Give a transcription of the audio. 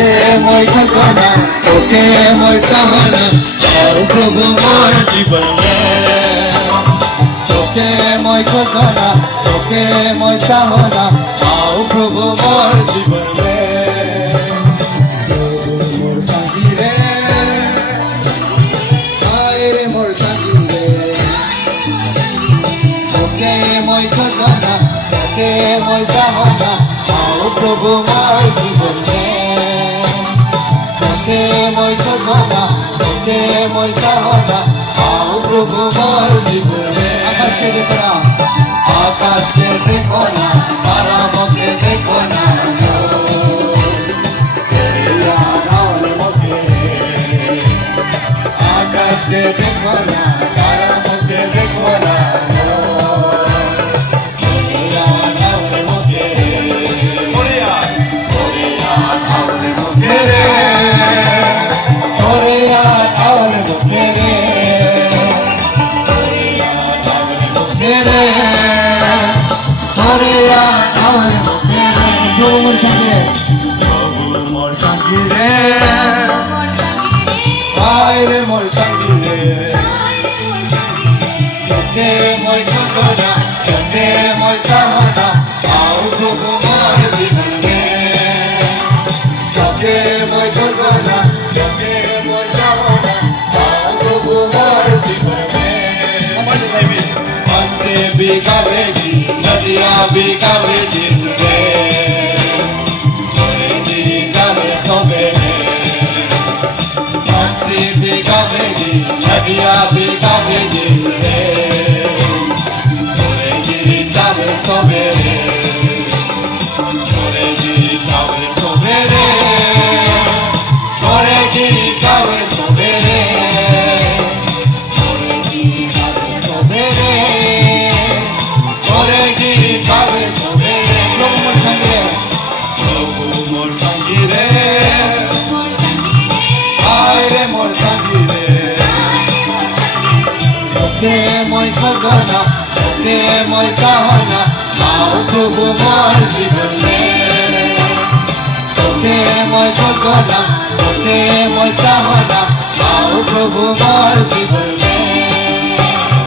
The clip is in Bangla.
তোকে মই খোঁজনা তোকে মই চাহনা আও প্রভু মোর জীবনে তোকে মই খোঁজনা তোকে মই চাহনা আও প্রভু মোর জীবনে মোর সাথী রে আয় রে মোর সাথী রে তোকে মই খোঁজনা তোকে মই চাহনা আও প্রভু মোর জীবনে তোকে মই খোঁজনা তোকে মই চাহনা আও প্রভু মোর জীবনে আকাশকে দেখো না তারা মুখে দেখো না আকাশকে দেখো না তারা মুখে দেখো না মোর সঙ্গী রে আয় রে মোর সঙ্গী রে তোকে মই খোঁজনা তোকে মই চাহনা আও প্রভু মোর জীবনে তোকে মই খোঁজনা তোকে মই চাহনা আও প্রভু মোর জীবনে हमसे भी कवेगी नदियाँ भी कवेगी नदियाँ भी कवेगी छोड़ेगी तब सवेरे छोड़ेगी तब सवेरे छोड़ेगी तब सवेरे छोड़ेगी तब सवेरे छोड़ेगी तब सवेरे प्रभु मोर संगी रे आय रे मोर संगी रे তোকে মই খোঁজনা তোকে মই চাহনা আও প্রভু মোর জীবনে তোকে মই খোঁজনা তোকে মই চাহনা আও প্রভু মোর জীবনে